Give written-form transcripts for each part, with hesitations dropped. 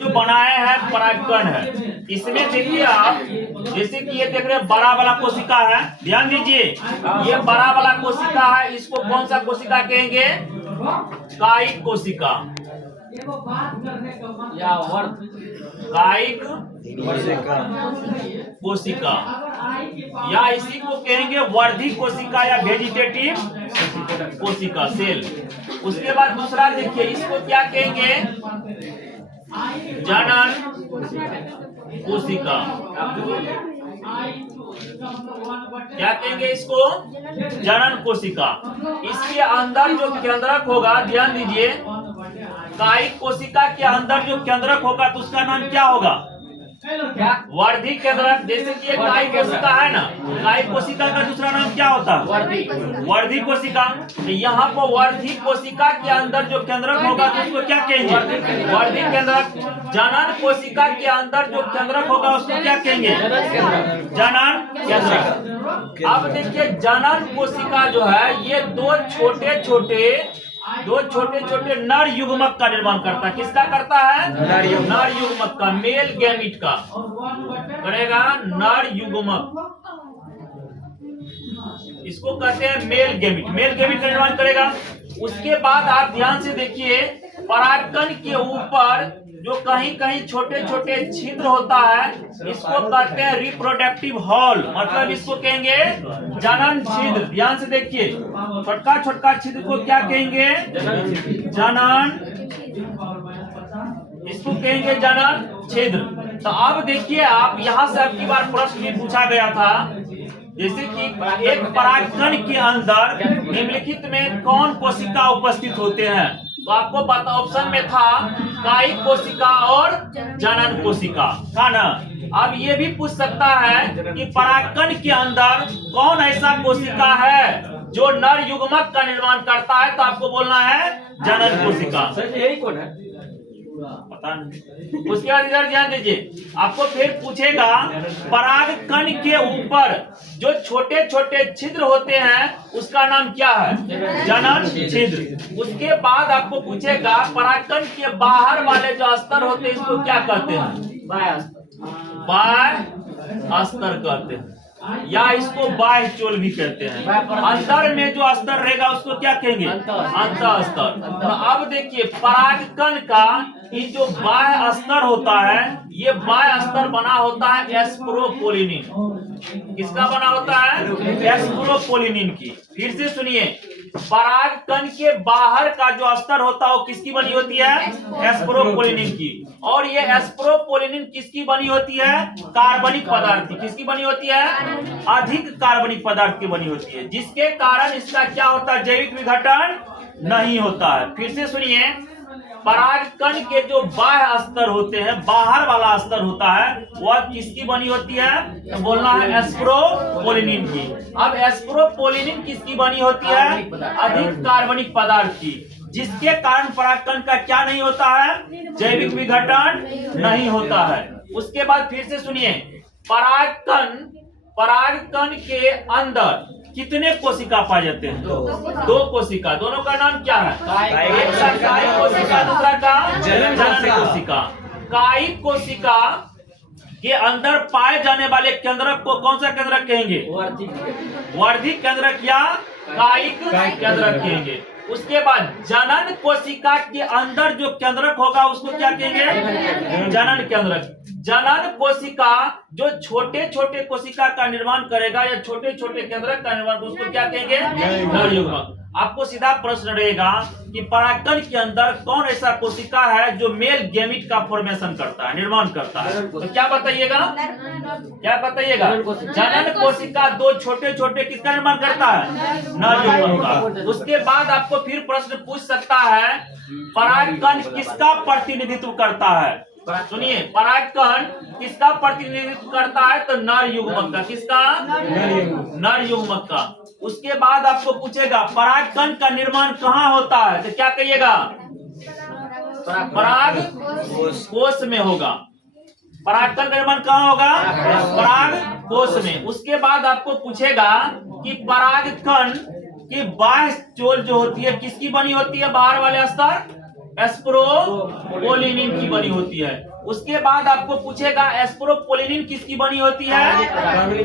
जो बनाए हैं परागकण है, इसमें देखिए आप, जैसे कि ये देख रहे हैं बड़ा वाला कोशिका है, ध्यान दीजिए, ये बड़ा वाला कोशिका है, इसको कौन सा कोशिका कहेंगे? कायिक कोशिका या वर्ध कायिक कोशिका, या इसी को कहेंगे वर्धी कोशिका या वेजिटेटिव कोशिका सेल। उसके बाद दूसरा देखिए, इसको क्या कहेंगे? जनन कोशिका। क्या कहेंगे इसको? जनन कोशिका। इसके अंदर जो केंद्रक होगा, ध्यान दीजिए, कायिक कोशिका के अंदर जो केंद्रक होगा तो उसका नाम क्या होगा? वर्धी केंद्रक। जैसे कि ये कायिक कोशिका है ना, कायिक कोशिका का दूसरा नाम क्या होता है? वर्धी कोशिका। तो यहाँ पर वर्धी कोशिका के अंदर जो केंद्रक होगा तो उसको क्या कहेंगे? वर्धी केंद्रक। जनन कोशिका के अंदर जो केंद्रक होगा उसको क्या कहेंगे? जनन केंद्रक। अब देखिए, जनन कोशिका जो है ये दो छोटे छोटे नर युग्मक का निर्माण करता है। किसका करता है? नर युग्मक का, मेल गैमिट का करेगा, नर युग्मक। इसको कहते हैं मेल गैमिट, मेल गैमिट का निर्माण करेगा। उसके बाद आप ध्यान से देखिए, परागकण के ऊपर जो कहीं कहीं छोटे छोटे छिद्र होता है, इसको कहते हैं रिप्रोडक्टिव हॉल, मतलब इसको कहेंगे जनन छिद्र। ध्यान से देखिए, छोटका छिद्र को क्या कहेंगे? जनन, इसको कहेंगे जनन छिद्र। तो अब देखिए आप, यहाँ से अब की बार प्रश्न भी पूछा गया था, जैसे कि एक परागकण के अंदर निम्नलिखित में कौन कोशिका उपस्थित होते हैं? तो आपको पता ऑप्शन में था कायिक कोशिका और जनन कोशिका था ना। अब ये भी पूछ सकता है कि परागकण के अंदर कौन ऐसा कोशिका है जो नर युग्मक का निर्माण करता है? तो आपको बोलना है जनन कोशिका। यही कौन है? पता नहीं। उसके बाद इधर ध्यान दीजिए, आपको फिर पूछेगा परागकण के ऊपर जो छोटे छोटे छिद्र होते हैं उसका नाम क्या है? जनन छिद्र। उसके बाद आपको पूछेगा परागकण के बाहर वाले जो अस्तर होते हैं इसको क्या कहते हैं? बाह्य अस्तर कहते हैं, या इसको बाह्य चोल भी कहते हैं। अंतर में जो अस्तर रहेगा उसको क्या कहेंगे? अंत अस्तर। तो अब देखिए, परागकण का ये जो बाह्य अस्तर होता है, ये बाह्य अस्तर बना होता है एस्प्रोपोलिनिन। किसका बना होता है? एस्प्रोपोलिनिन की। फिर से सुनिए, परागकण के बाहर का जो अस्तर होता है वो किसकी बनी होती है? एस्प्रोपोलिनिन की। और ये एस्प्रोपोलिनिन किसकी बनी होती है? कार्बनिक पदार्थ की। किसकी बनी होती है? अधिक कार्बनिक पदार्थ की बनी होती है, जिसके कारण इसका क्या होता है? जैविक विघटन नहीं होता है। फिर से सुनिए, परागकण के जो बाह्य अस्तर होते हैं, बाहर वाला अस्तर होता है, वह किसकी बनी होती है? तो बोलना है एस्प्रोपोलिनिन की। अब एस्प्रोपोलिनिन किसकी बनी होती है? अधिक कार्बनिक पदार्थ की, जिसके कारण परागकण का क्या नहीं होता है? जैविक विघटन नहीं होता है। उसके बाद फिर से सुनिए, परागकण के अंदर कितने कोशिका पाए जाते हैं? दो कोशिका। दोनों का नाम क्या है? एक का कायिक कोशिका, दूसरा का जनन कोशिका। कायिक कोशिका के अंदर पाए जाने वाले केंद्रक को कौन सा केंद्रक कहेंगे? वर्धी केंद्रक या कायिक केंद्रक कहेंगे। उसके बाद जनन कोशिका के अंदर जो केंद्रक होगा उसको क्या कहेंगे? जनन केंद्रक। जनन कोशिका जो छोटे छोटे कोशिका का निर्माण करेगा या छोटे छोटे केंद्रक का निर्माण, उसको क्या कहेंगे? नर युग्मक। आपको सीधा प्रश्न रहेगा कि परागकण के अंदर कौन ऐसा कोशिका है जो मेल गैमिट का फॉर्मेशन करता है, निर्माण करता है? तो क्या बताइएगा? क्या बताइएगा? जनन कोशिका दो छोटे छोटे किसका निर्माण करता है? नर युग्मक का। उसके बाद आपको फिर प्रश्न पूछ सकता है, परागकण किसका प्रतिनिधित्व करता है? सुनिए, परागकण किसका प्रतिनिधित्व करता है? तो नर युग्मक का। किसका? नर युग्मक का। उसके बाद आपको पूछेगा परागकण का निर्माण कहाँ होता है? तो क्या कहिएगा? पराग कोश में होगा। परागकण का निर्माण कहाँ होगा? पराग कोश में। उसके बाद आपको पूछेगा कि परागकण की बाह्य चोल जो होती है किसकी बनी होती है? बाहर वाले अस्तर एस्प्रोपोलिनिन की बनी होती है। उसके बाद आपको पूछेगा एस्प्रोपोलिनिन किसकी बनी होती है?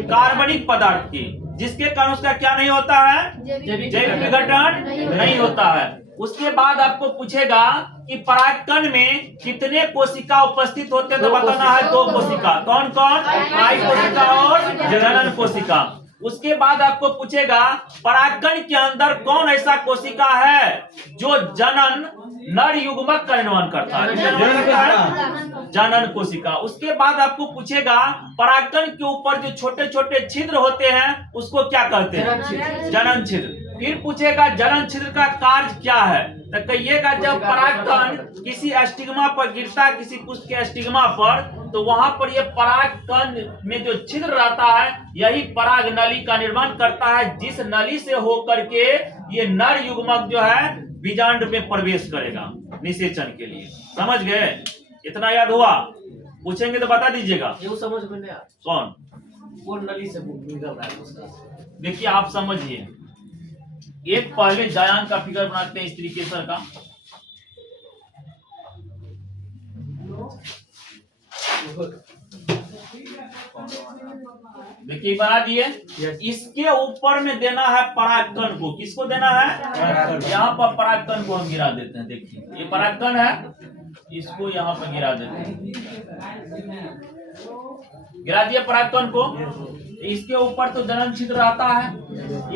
कार्बनिक पदार्थ की, जिसके कारण उसका क्या नहीं होता है? जैविक विघटन नहीं होता है। उसके बाद आपको पूछेगा कि परागकण में कितने कोशिका उपस्थित होते हैं, तो बताना है 2 कोशिका। कौन कौन? कायिक कोशिका और जनन कोशिका। उसके बाद आपको पूछेगा परागकण के अंदर कौन ऐसा कोशिका है जो जनन नर युग्मक का निर्माण करता है? जनन कोशिका। उसके बाद आपको पूछेगा परागकण के ऊपर जो छोटे छोटे छिद्र होते हैं उसको क्या कहते हैं? जनन छिद्र। फिर पूछेगा जनन छिद्र का कार्य क्या है, तो कहिएगा जब परागकण किसी स्टिग्मा पर गिरता है, किसी पुष्प के स्टिग्मा पर, तो वहां पर ये परागकण में जो छिद्र रहता है यही पराग नली का निर्माण करता है, जिस नली से होकर के ये नर युग्मक जो है बीजांड में प्रवेश करेगा निषेचन के लिए। समझ गए? इतना याद हुआ? पूछेंगे तो बता दीजिएगा। ये समझ में नहीं आया। कौन नली से निकल रहा है उसका? देखिए आप समझिए, एक पहले जायांग का फिगर बनाते हैं इस तरीके सर का। देखिए बना दिए। इसके ऊपर में देना है परागकण को। किसको देना है? यहाँ पर परागकण को हम गिरा देते हैं। देखिए ये परागकण है, इसको यहाँ पर गिरा देते हैं। गिरा दिया परागकण को। इसके ऊपर तो जनन छिद्र रहता है, ये